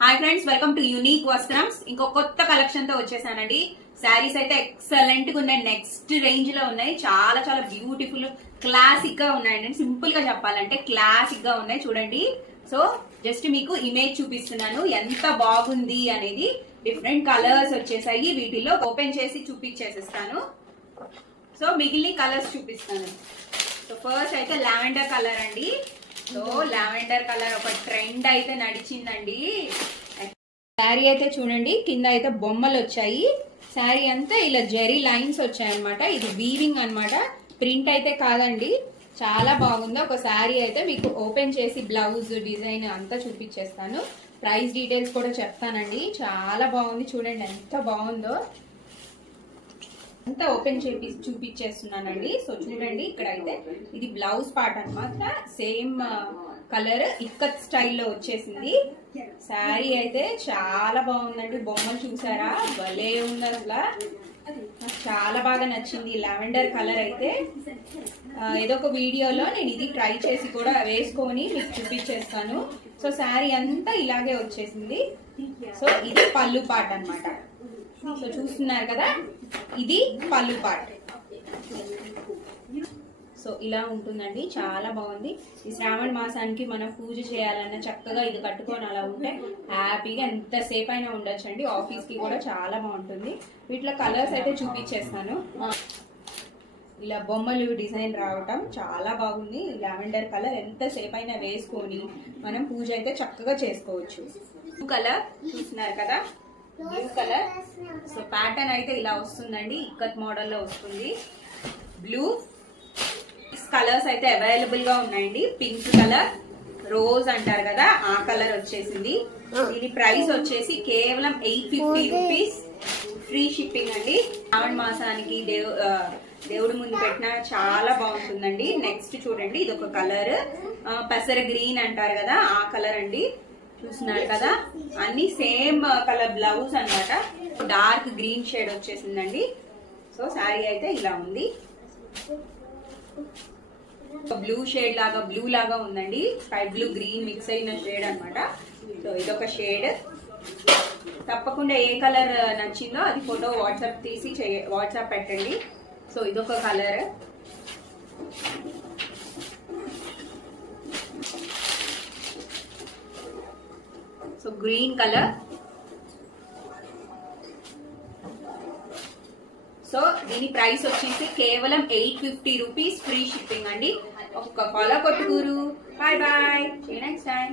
Hi friends, welcome to unique Vastrams. ఇంకో కొత్త collection తో వచ్చేసానండి. శారీస్ అయితే ఎక్సలెంట్ గా ఉన్నాయి, నెక్స్ట్ రేంజ్ లో ఉన్నాయి. చాలా చాలా బ్యూటిఫుల్ క్లాసిక్ గా ఉన్నాయండి. సింపుల్ గా చెప్పాలంటే క్లాసిక్ గా ఉన్నాయి. చూడండి, సో జస్ట్ మీకు ఇమేజ్ చూపిస్తున్నాను ఎంత బాగుంది అనేది. డిఫరెంట్ కలర్స్ వచ్చేసాయి. వీటిలో ఓపెన్ చేసి చూపించేసిస్తాను. సో మిగిలిన కలర్స్ చూపిస్తాను. సో ఫస్ట్ అయితే లావెండర్ కలర్ అండి. సో లావెండర్ కలర్ ఒక ట్రెండ్ అయితే నడిచిందండి. శారీ అయితే చూడండి, కింద అయితే బొమ్మలు వచ్చాయి. శారీ అంతా ఇలా జెరీ లైన్స్ వచ్చాయి అనమాట. ఇది వీవింగ్ అనమాట, ప్రింట్ అయితే కాదండి. చాలా బాగుంది. ఒక శారీ అయితే మీకు ఓపెన్ చేసి బ్లౌజ్ డిజైన్ అంతా చూపించేస్తాను. ప్రైస్ డీటెయిల్స్ కూడా చెప్తానండి. చాలా బాగుంది, చూడండి ఎంత బాగుందో. అంతా ఓపెన్ చేసి చూపించేస్తున్నానండి. సో చూడండి, ఇక్కడ అయితే ఇది బ్లౌజ్ పార్ట్ అనమాట. సేమ్ కలర్ ఇక్కత్ స్టైల్లో వచ్చేసింది. శారీ అయితే చాలా బాగుందండి. బొమ్మలు చూసారా, భలే ఉంది అసలు. నాకు చాలా బాగా నచ్చింది లావెండర్ కలర్ అయితే. ఏదో ఒక వీడియోలో నేను ఇది ట్రై చేసి కూడా వేసుకొని మీకు చూపించేస్తాను. సో శారీ అంతా ఇలాగే వచ్చేసింది. సో ఇది పళ్ళు పార్ట్ అనమాట. సో చూస్తున్నారు కదా, ఇది పళ్ళు పార్ట్. సో ఇలా ఉంటుందండి, చాలా బాగుంది. ఈ శ్రావణ మాసానికి మనం పూజ చేయాలన్నా చక్కగా ఇది కట్టుకొని అలా ఉంటే హ్యాపీగా ఎంతసేపు అయినా ఉండొచ్చు అండి. ఆఫీస్ కి కూడా చాలా బాగుంటుంది. వీటిలో కలర్స్ అయితే చూపించేస్తాను. ఇలా బొమ్మలు డిజైన్ రావటం చాలా బాగుంది. లావెండర్ కలర్ ఎంతసేపు అయినా వేసుకొని మనం పూజ అయితే చక్కగా చేసుకోవచ్చు. బ్లూ కలర్ చూస్తున్నారు కదా, బ్లూ కలర్. సో ప్యాటర్న్ అయితే ఇలా వస్తుందండి, ఇక్కత్ మోడల్ లో వస్తుంది. బ్లూ కలర్స్ అయితే అవైలబుల్ గా ఉన్నాయండి. పింక్ కలర్, రోజ్ అంటారు కదా, ఆ కలర్ వచ్చేసింది. ఇది ప్రైస్ వచ్చేసి కేవలం 850 రూపీస్, ఫ్రీ షిప్పింగ్ అండి. శ్రావణ మాసానికి దేవుడి ముందు పెట్టినా చాలా బాగుంటుందండి. నెక్స్ట్ చూడండి, ఇది ఒక కలర్, పెసర గ్రీన్ అంటారు కదా, ఆ కలర్ అండి. చూస్తున్నారు కదా, అన్ని సేమ్ కలర్ బ్లౌజ్ అన్నమాట. డార్క్ గ్రీన్ షేడ్ వచ్చేసిందండి. సో శారీ అయితే ఇలా ఉంది. బ్లూ షేడ్ లాగా, బ్లూ లాగా ఉందండి. స్కై బ్లూ గ్రీన్ మిక్స్ అయిన షేడ్ అనమాట. సో ఇదొక షేడ్. తప్పకుండా ఏ కలర్ నచ్చిందో అది ఫోటో వాట్సాప్ తీసి వాట్సాప్ పెట్టండి. సో ఇదొక colour. So green colour. So దీని ప్రైస్ వచ్చేసి కేవలం 850 రూపీస్, ఫ్రీ షిప్పింగ్ అండి. ఒక ఫాలో కొట్టుకూరు. Bye bye, next time.